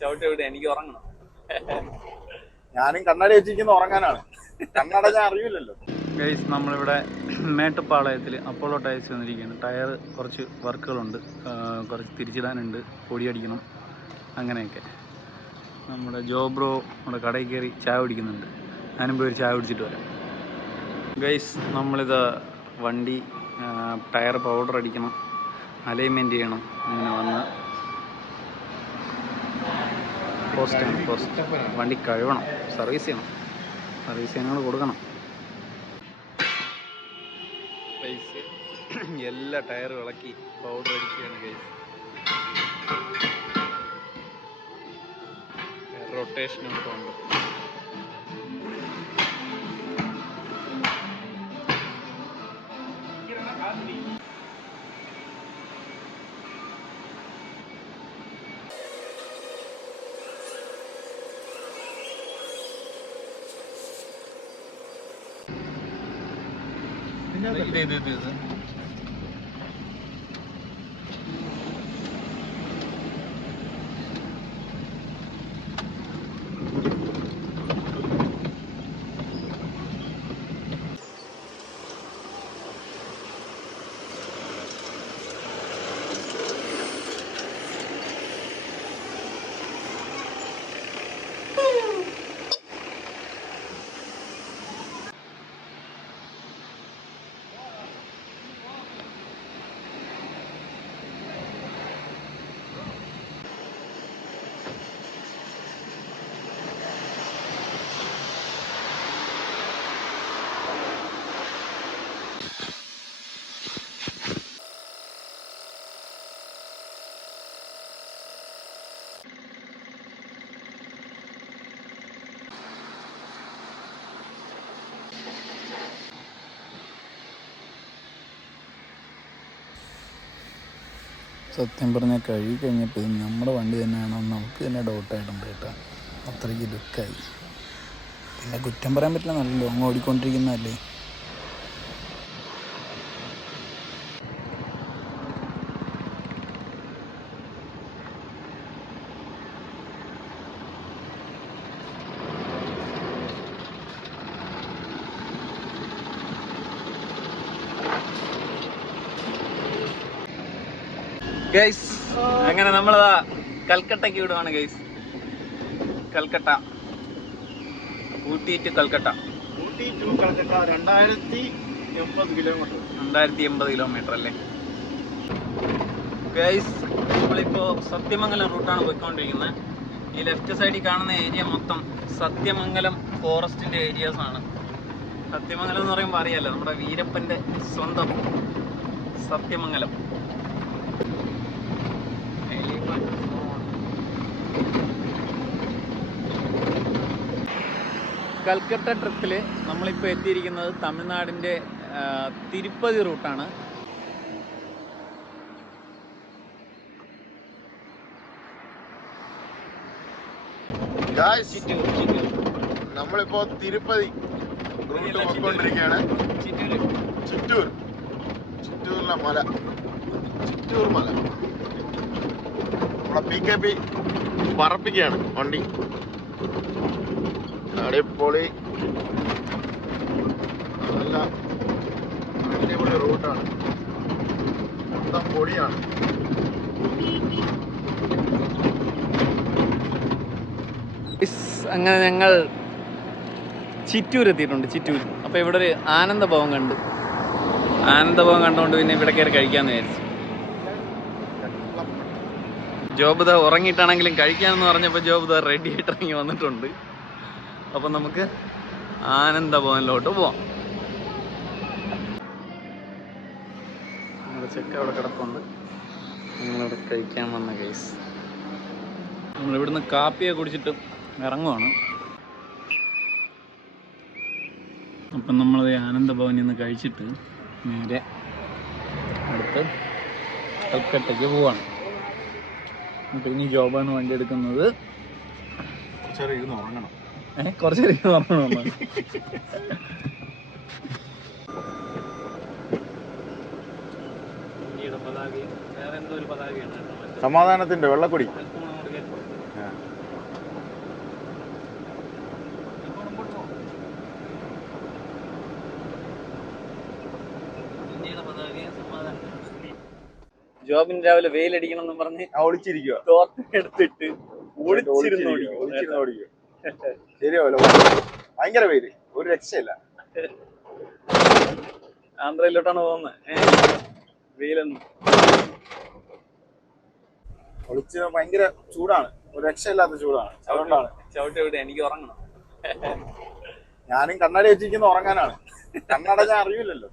ചവിട്ടി എനിക്ക് ഉറങ്ങണം. ഞാനും കണ്ണട വെച്ചിരിക്കുന്ന ഉറങ്ങാനാണ്. കണ്ണട ഞാൻ അറിയില്ലല്ലോ. ഗൈസ്, നമ്മളിവിടെ മേട്ടുപ്പാളയത്തിൽ അപ്പോളോ ടയർസ് വന്നിരിക്കുകയാണ്. ടയർ കുറച്ച് വർക്കുകളുണ്ട്, കുറച്ച് തിരിച്ചിടാനുണ്ട്, പൊടിയടിക്കണം, അങ്ങനെയൊക്കെ. നമ്മുടെ ജോബ്രോ നമ്മുടെ കടയിൽ കയറി ചായ കുടിക്കുന്നുണ്ട്. ഞാനും പോയി ഒരു ചായ കുടിച്ചിട്ട് വരാം. ഗൈസ്, നമ്മളിത് വണ്ടി ടയർ പൗഡർ അടിക്കണം, അലൈൻമെൻറ്റ് ചെയ്യണം. അങ്ങനെ വന്ന് പോസ്റ്റ് വണ്ടി കഴുകണം, സർവീസ് ചെയ്യണം, സർവീസ് ചെയ്യാൻ കൊടുക്കണം. ഗൈസ്, എല്ലാ ടയറും ഇളക്കി പൗഡർ അടിക്കുകയാണ് ഗൈസ്. റൊട്ടേഷനൊക്കെ ഉണ്ട്. ഇത് സത്യം പറഞ്ഞാൽ കഴുകി കഴിഞ്ഞപ്പോൾ ഇത് നമ്മുടെ വണ്ടി തന്നെയാണോ നമുക്ക് തന്നെ ഡൗട്ടായിട്ടുണ്ട് കേട്ടോ. അത്രയ്ക്ക് ലുക്കായി. പിന്നെ കുറ്റം പറയാൻ പറ്റില്ല, നല്ല ലോങ് ഓടിക്കൊണ്ടിരിക്കുന്നതല്ലേ. ഗൈസ്, അങ്ങനെ നമ്മളതാ കൽക്കട്ടയ്ക്ക് വിടുവാണ് guys. Calcutta, Ooty to Calcutta. Ooty to Calcutta 2080 kilometre അല്ലേ ഗൈസ്. നമ്മളിപ്പോൾ സത്യമംഗലം റൂട്ടാണ് പോയിക്കൊണ്ടിരിക്കുന്നത്. ഈ ലെഫ്റ്റ് സൈഡിൽ കാണുന്ന ഏരിയ മൊത്തം സത്യമംഗലം ഫോറസ്റ്റിൻ്റെ ഏരിയാസാണ്. സത്യമംഗലം എന്ന് പറയുമ്പോൾ അറിയാലോ, നമ്മുടെ വീരപ്പൻ്റെ സ്വന്തം സത്യമംഗലം. കൽക്കട്ട ട്രിപ്പിൽ നമ്മളിപ്പോൾ എത്തിയിരിക്കുന്നത് തമിഴ്നാടിൻ്റെ തിരുപ്പതി റൂട്ടാണ്. നമ്മളിപ്പോ തിരുപ്പതി റൂട്ട് പോയിക്കൊണ്ടിരിക്കുകയാണ്. ചിറ്റൂരിലെ മല, ചിറ്റൂർ മല. നമ്മളെ PKP പറപ്പിക്കുകയാണ് വണ്ടി. അടിപൊളി, നല്ല അടിപൊളി റൂട്ടാണ്. മൊത്തം പൊടിയാണ്. അങ്ങനെ ഞങ്ങൾ ചിറ്റൂർ എത്തിയിട്ടുണ്ട്. ചിറ്റൂർ അപ്പോൾ ഇവിടെ ഒരു ആനന്ദഭവൻ കണ്ടുകൊണ്ട് പിന്നെ ഇവിടെ കയറി കഴിക്കാമെന്ന് വിചാരിച്ചു. ജോബുദ ഉറങ്ങിയിട്ടാണെങ്കിലും കഴിക്കാമെന്ന് പറഞ്ഞപ്പോൾ ജോബുദ റെഡി ആയിട്ട് ഇറങ്ങി വന്നിട്ടുണ്ട്. അപ്പം നമുക്ക് ആനന്ദഭവനിലോട്ട് പോവാം. നമ്മുടെ ചെക്ക അവിടെ കിടപ്പുണ്ട്. നമ്മളിവിടെ കഴിക്കാൻ വന്ന കേസ്. നമ്മളിവിടുന്ന് കാപ്പിയെ കുടിച്ചിട്ട് ഇറങ്ങുവാണ്. അപ്പം നമ്മളത് ആനന്ദഭവനിൽ നിന്ന് കഴിച്ചിട്ട് നേരെ അടുത്ത് കൽക്കട്ടയ്ക്ക് പോവാണ്. അപ്പം ഇനി ജോബാണ് വണ്ടി എടുക്കുന്നത്. ഉറങ്ങണം. കുറച്ച് ഉറങ്ങണം. സമാധാനത്തിന്റെ വെള്ളക്കൊടി. ജോബിന് രാവിലെ വെയിലടിക്കണം എന്ന് പറഞ്ഞ് ഒളിച്ചിരിക്കുക എടുത്തിട്ട് ഓടിച്ചിരുന്നു ഓടിക്കും ശരിയാവല്ലോ ഭയങ്കര പേര് ഒരു രക്ഷയില്ല. ആന്ധ്രയിലോട്ടാണ് പോകുന്നത്. വെയിലൊന്നും ഒളിച്ച് ഭയങ്കര ചൂടാണ്, ഒരു രക്ഷയില്ലാത്ത ചൂടാണ്. അതുകൊണ്ടാണ് ചവിട്ടി എവിടെ എനിക്ക് ഉറങ്ങണം. ഞാനും കണ്ണാടി വെച്ചിരിക്കുന്ന ഉറങ്ങാനാണ്. കണ്ണട ഞാൻ അറിയില്ലല്ലോ.